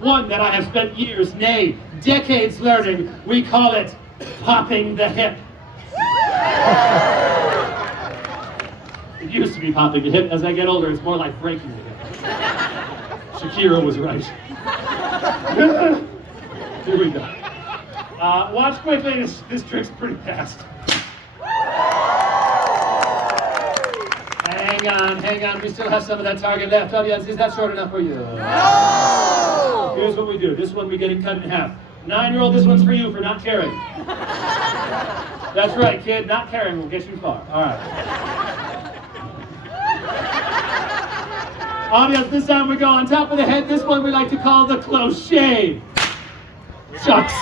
one that I have spent years, nay, decades learning. We call it popping the hip. It used to be popping the hip. As I get older, it's more like breaking the hip. Shakira was right. Here we go. Watch quickly, this trick's pretty fast. Hang on, we still have some of that target left. Audience, is that short enough for you? No! Here's what we do. This one we get it cut in half. 9-year-old, this one's for you for not caring. That's right, kid, not caring will get you far. All right. Audience, this time we go on top of the head. This one we like to call the close shave. Shucks.